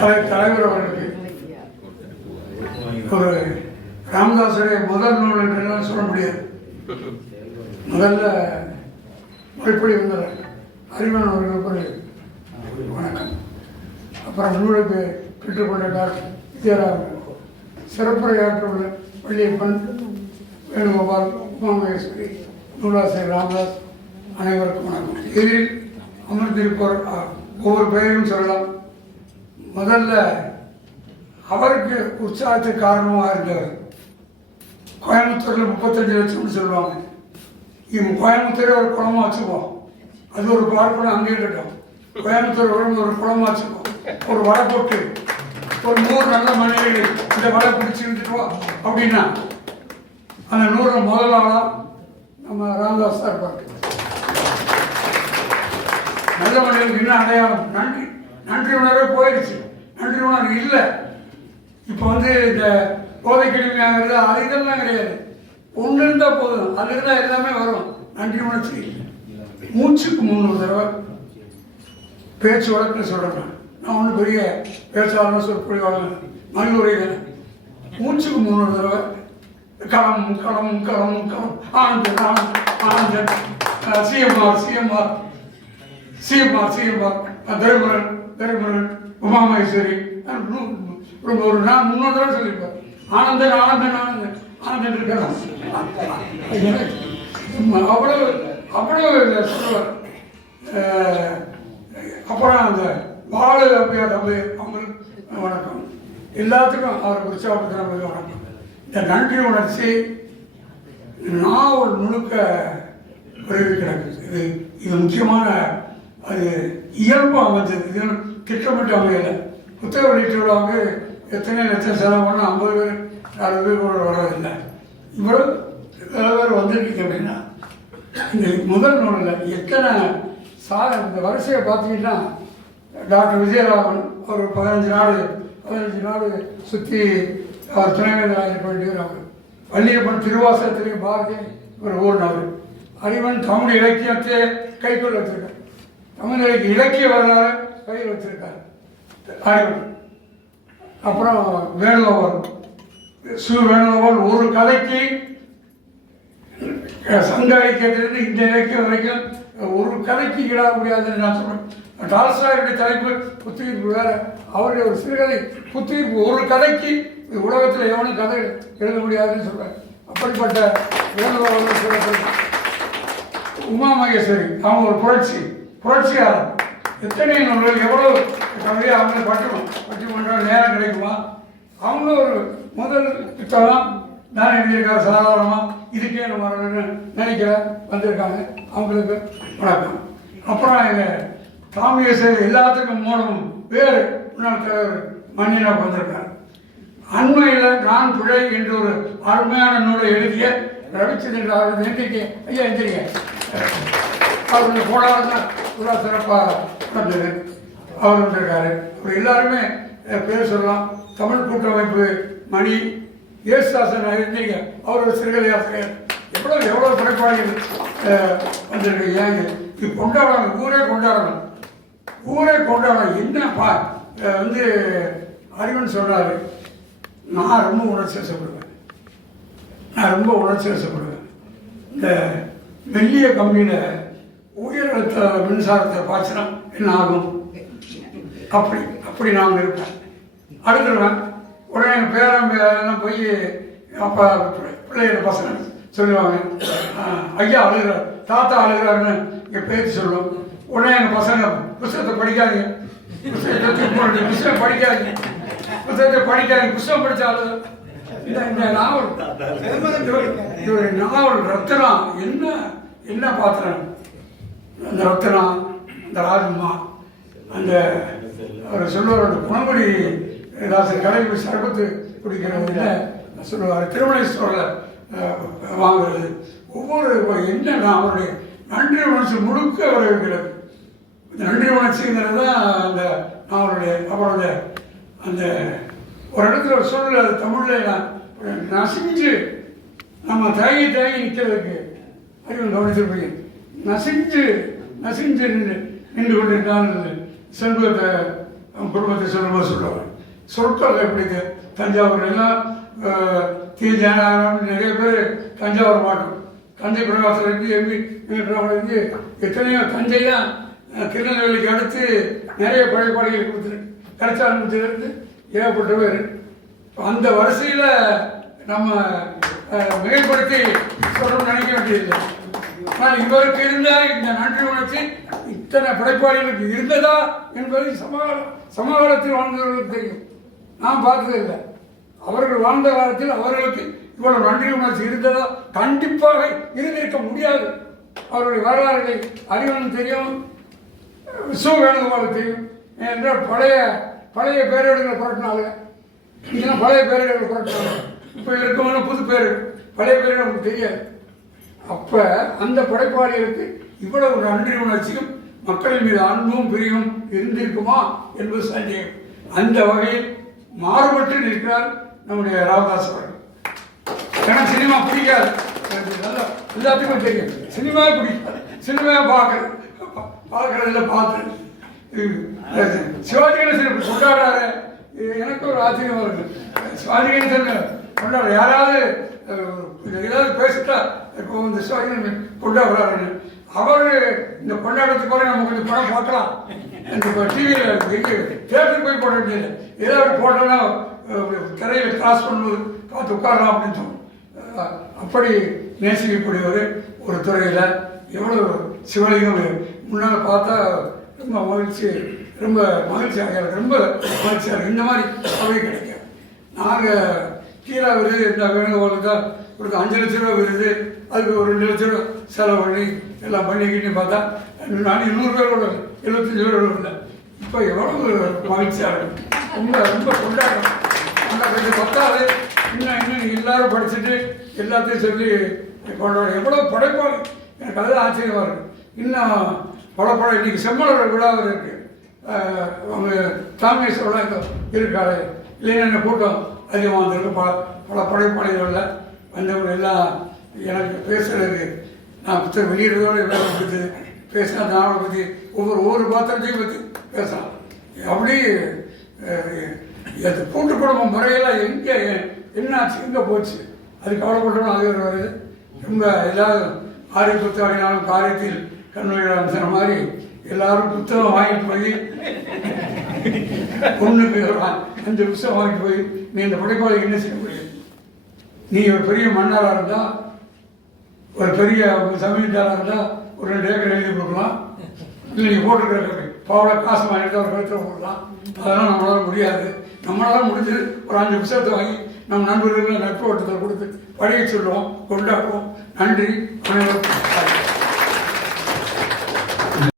தலைவர் அவர்களுக்கு ஒரு ராமதாஸுடைய முதல் நூல் என்றெல்லாம் சொல்ல முடியாது. முதல்ல மொழிப்படி வந்தார் அறிவன் அவர்களுக்கு ஒரு வணக்கம். அப்புறம் நூலுக்கு பெற்றுக்கொண்டார் வித்யாராமன், சிறப்புரையாற்றுள்ள வள்ளியப்பன், வேணுகோபால், உமாமகேஸ்வரி, நூலாசிரியர் ராமதாஸ், அனைவருக்கும் வணக்கம். இதில் அமர்ந்திருப்பவர் ஒவ்வொரு பெயரும் சொல்லலாம். முதல்ல அவருக்கு உற்சாகத்துக்கு காரணமாக இருந்தவர் கோயம்புத்தூரில் 35 லட்சம்னு சொல்லுவாங்க. கோயம்புத்தூரே ஒரு குளமாக வச்சுப்போம், அது ஒரு பார்க்கணும், அங்கே இருக்கட்டும். கோயம்புத்தூர் ஒரு குளமாக வச்சுப்போம், ஒரு வலை போட்டு ஒரு 100 நல்ல மனிதர்கள் இந்த வலை பிடிச்சிருந்துட்டு அப்படின்னா அந்த 100 முதல் ஆளாக நம்ம ராமதாஸ் தான் இருப்பார். நல்ல மனிதர்களுக்கு என்ன அடையாளம்? நன்றி உணர்வே போயிடுச்சு. நன்றி உணர்வு இல்லை. இப்போ இந்த போதை கடுமையாகிறது அது இதெல்லாம் கிடையாது. ஒன்று இருந்தால் போதும், அது இருந்தால் எல்லாமே வரும். நன்றி உணர்ச்சி. மூச்சுக்கு 300 தடவை பேச்சு வழக்கில் சொல்கிறேன். நான் ஒன்றும் பெரிய பேச்சாளர் சொற்பொழிவாளர் மனிதுரையில் மூச்சுக்கு 300 தடவை களம் களம் களம் களம் Anandan Anandan CMR CMR CMR CMR Dharumaran Dharumaran Umamaheswari ஒரு நான் 300 தடவை சொல்லியிருப்பேன். ஆனந்தன் ஆனந்தன் ஆனந்தன் ஆனந்தன் இருக்கிறான். அவ்வளவு அவ்வளவு சொல்லுவார். அப்புறம் அந்த வாழ அப்படியா தம்பி அவங்களுக்கு வணக்கம். எல்லாத்துக்கும் அவருக்கு உற்சாகப்படுத்தின வணக்கம். இந்த நன்றி உணர்ச்சி நாவல் முழுக்க உறவி கிடக்குது. இது முக்கியமான, அது இயல்பு அமைஞ்சது. இது திட்டமிட்டு அமையலை. புத்தக வெளியீட்டுள்ளாக எத்தனை லட்சம் செலவு பண்ணால் 50 பேர் 60 பேர் கூட வர்றதில்லை. இவ்வளோ சில பேர் வந்திருக்கீங்க அப்படின்னா இந்த முதல் நூலில் எத்தனை இந்த வரிசையை பார்த்தீங்கன்னா டாக்டர் விஜயராமன் ஒரு 15 நாடு சுற்றி அவர் துணைவேந்தராக இருக்க வேண்டியவர். அவர் வள்ளியப்பன் திருவாசகத்திலேயே பாரதி இவர் ஊர்னவர். அறிவன் தமிழ் இலக்கியத்தை கைக்குள் வச்சிருக்கார். தமிழ் இலக்கிய வரலாறு கையில் வச்சிருக்கார் அறிவன். அப்புறம் வேணுகோபால், வேணுகோபால் ஒரு கதைக்கு சங்க இலக்கியத்திலிருந்து இந்த இலக்கியம் வரைக்கும் ஒரு கதைக்கு இடாக முடியாதுன்னு நான் சொல்றேன். டால்ஸ்டாயுடைய தலைப்பு புத்துயிர்ப்பு வேற, அவருடைய ஒரு சிறுகதை புத்துயிர்ப்பு. ஒரு கதைக்கு உலகத்தில் எவனும் கதை எழுத முடியாதுன்னு சொல்றேன். அப்படிப்பட்ட வேணுகோபால். உமாமகேஸ்வரி அவங்க ஒரு புரட்சியாளர். எத்தனை நூல்கள் எவ்வளவு கவிதை அவங்க பட்டிமன்றம் நேரம் கிடைக்குமா? அவங்களும் ஒரு முதல் புத்தகம் நான் எழுதியிருக்காரு. சாதாரணமாக இதுக்கே நம்ம நினைக்கிற வந்திருக்காங்க. அவங்களுக்கு வணக்கம். அப்புறம் எங்கள் காமேஸ்வரி எல்லாத்துக்கும் மூலமும் வேறு முன்னாள் தலைவர் மண்ணினா வந்திருக்கார். அண்மையில் நான் பிழை என்று ஒரு அருமையான நூலை எழுதிய ரவிச்சந்திரன் அவர்கள் எந்திரிக்க ஐயா எந்திரிக்க அவருடைய போராட்டம் நல்லா சிறப்பாக வந்தது. அவர் வந்திருக்காரு. அவர் எல்லாருமே பேர் சொல்லலாம். தமிழ் கூட்டமைப்பு மணி ஏசுதாசன் இருந்தீங்க, அவர் ஒரு சிறுகதை ஆசிரியர். எவ்வளோ படைப்பாளிகள் வந்திருக்கு. ஏங்க இது கொண்டாடணும், ஊரே கொண்டாடணும், ஊரே கொண்டாடணும். என்னப்பா அறிவன் சொல்றாரு, நான் ரொம்ப உணர்ச்சி வசப்படுவேன். இந்த மெல்லிய கம்பியில் உயர் அழுத்த மின்சாரத்தை பாய்ச்சினா என்ன ஆகும்? அப்படி நான் இருப்பேன். அடுத்துருவேன். உடனே எங்கள் பேரெல்லாம் போய் அப்பா பிள்ளையோட பசங்க சொல்லுவாங்க, ஐயா அழுகிறார், தாத்தா அழுகிறாருன்னு எங்கள் பேச்சு சொல்லுவோம். உடனே எங்கள் பசங்க புத்தகத்தை படிக்காதீங்க, புத்தகம் படிக்காதீங்க, புத்தகம் படித்தாலும் இந்த நாவல் ரத்தனம் என்ன பாத்திரம்? அந்த ரத்தனம், அந்த ராஜம்மா, அந்த அவர் சொல்லுவார், அந்த குணங்குடி தாசர் கடைக்கு சரபத்து குடிக்கிறது சொல்லுவார். திருமண ஸ்டோரில் வாங்குறது ஒவ்வொரு என்ன அவருடைய நன்றி உணர்ச்சி முழுக்க வரவேற்கிறது. இந்த நன்றி உணர்ச்சிங்கிறது தான் அந்த அவருடைய அவருடைய அந்த ஒரு இடத்துல ஒரு சொல்ல தமிழில் நசிஞ்சு நம்ம தயங்கி நிற்கிறதுக்கு அறிவன் கவனிச்சிருப்பீங்க. நசிஞ்சு நின்று கொண்டிருக்கான் செல்வத்தை அவங்க குடும்பத்தை சொல்லும்போது சொல்லுவாங்க. சொற்கள் எப்படிங்க தஞ்சாவூர் எல்லாம் நிறைய பேர் தஞ்சாவூர் மாட்டோம். தஞ்சை பிரகாசம் இருந்து இருந்து எத்தனையோ தஞ்சை தான் திருநெல்வேலிக்கு அடுத்து நிறைய படைப்பாளிகள் கொடுத்துருக்கு. கரைச்சாலத்திலிருந்து ஏகப்பட்ட பேர். அந்த வரிசையில் நம்ம மேம்படுத்தி சொல்லணும்னு நினைக்க வேண்டியதில்லை. ஆனால் இவருக்கு இருந்தால் இந்த நன்றி உணர்ச்சி இத்தனை படைப்பாளிகளுக்கு இருந்ததா என்பது சமகாலத்தில் வாழ்ந்தவர்களுக்கு தெரியும். நான் பார்த்ததில்லை. அவர்கள் வாழ்ந்த காலத்தில் அவர்களுக்கு இவ்வளவு நன்றி உணர்ச்சி இருந்ததா? கண்டிப்பாக இருந்திருக்க முடியாது. அவருடைய வரலாறுகளை அறிவனும் தெரியும், வேணுகோபாலுக்கு தெரியும். என்றால் பழைய பேரேடுகளை புரட்டினாங்க. இதெல்லாம் பழைய பேரேடுகளை புரட்டினாங்க. இப்போ இருக்கவங்க புது பேர், பழைய பேர் நமக்கு தெரியாது. அப்போ அந்த படைப்பாளிகளுக்கு இவ்வளவு நன்றி உணர்ச்சியும் மக்களின் மீது அன்பும் பிரிவும் இருந்திருக்குமா என்பது சந்தேகம். அந்த வகையில் மாறுபட்டு நிற்கிறார் நம்முடைய ராமதாஸ் அவர்கள். ஏன்னா சினிமா பிடிக்காது, எல்லாத்துக்கும் தெரியும். சினிமாவே பிடிக்காது, சினிமாவை பார்க்கறதில்ல. பார்த்து சிவாஜி கணேசன் கொண்டாடுறாரு. எனக்கு ஒரு ஆச்சரியம் வருது. சிவாஜி கணேசன் கொண்டாடுற யாராவது ஏதாவது பேசிட்டா இப்போ இந்த சிவாஜி கணேசன் கொண்டாடுறாருன்னு அவர் இந்த கொண்டாடத்துக்கு போல நம்ம கொஞ்சம் படம் பார்க்கலாம். இந்த டிவியில் தேட்டருக்கு போய் போட வேண்டியது, ஏதாவது போட்டோன்னா திரையில் கிராஸ் பண்ணும்போது பார்த்து உட்காரலாம் அப்படின்னு தோணும். அப்படி நேசிக்கக்கூடியவர் ஒரு துறையில் எவ்வளோ சிவலிங்கம் முன்னால் பார்த்தா ரொம்ப மகிழ்ச்சியாக எனக்கு ரொம்ப மகிழ்ச்சியாக இந்த மாதிரி அவை கிடைக்கும். நாங்கள் கீழே விருது இந்த வேணுகோளுக்கு தான் ஒரு 5 லட்ச ரூபா விருது, அதுக்கு ஒரு 2 லட்ச ரூபா செலவு பண்ணி எல்லாம் பண்ணிக்கிட்டு பார்த்தா நான் 100 பேரோட 75 பேரோட இல்லை. இப்போ எவ்வளோ மகிழ்ச்சியாக இருக்கும். ரொம்ப கொண்டாட்டம். கொஞ்சம் பத்தாது, இன்னும் எல்லாரும் படிச்சுட்டு எல்லாத்தையும் சொல்லி கொண்டாட எவ்வளோ படைப்பாளி. எனக்கு அதுதான் ஆச்சரியமாக இருக்குது. இன்னும் பல இன்னைக்கு செம்மலர் விழாவில் இருக்குது. அவங்க தாமேஸ்வரம் இருக்காது இல்லைன்னா என்ன கூட்டம் அதிகமாக வந்திருக்கு. பல படைப்பாளிகளில் வந்தவங்க எல்லாம் எனக்கு பேசுறது, நான் புத்தகம் வெளியிடுறதோடு எல்லாம் பற்றி பேசினா நாவலை பற்றி ஒவ்வொரு பாத்திரத்தையும் பற்றி பேசலாம். அப்படி அது கூட்டு குடும்பம் முறையெல்லாம் எங்கே என்னாச்சு, எங்கே போச்சு, அது கவலைப்பட்டோம். அது ஒரு வருது. ரொம்ப எல்லாரும் ஆரி புத்தகம் காரியத்தில் கண்ணுயிராக சொன்ன மாதிரி எல்லாரும் புத்தகம் வாங்கிட்டு போய் பொண்ணுக்கு 5 புத்தகம் வாங்கிட்டு போய் நீ இந்த படைப்பாளி என்ன செய்ய முடியும்? நீ ஒரு பெரிய மன்னராக இருந்தால், ஒரு பெரிய சமீதாராக இருந்தால் ஒரு 2 ஏக்கர் எழுதி கொடுக்கலாம். இல்லை நீ போட்டுருக்கிற பாவலை காசு வாங்கிட்டு ஒரு கழுத்தில் போடலாம். அதெல்லாம் நம்மளால முடியாது. நம்மளால முடிஞ்சது ஒரு 5 புத்தகத்தை வாங்கி நம்ம நண்பர்கள் நட்பு வட்டத்தில் கொடுத்து படிக்க சொல்லுவோம், கொண்டாடுவோம். நன்றி அனைவருக்கும்.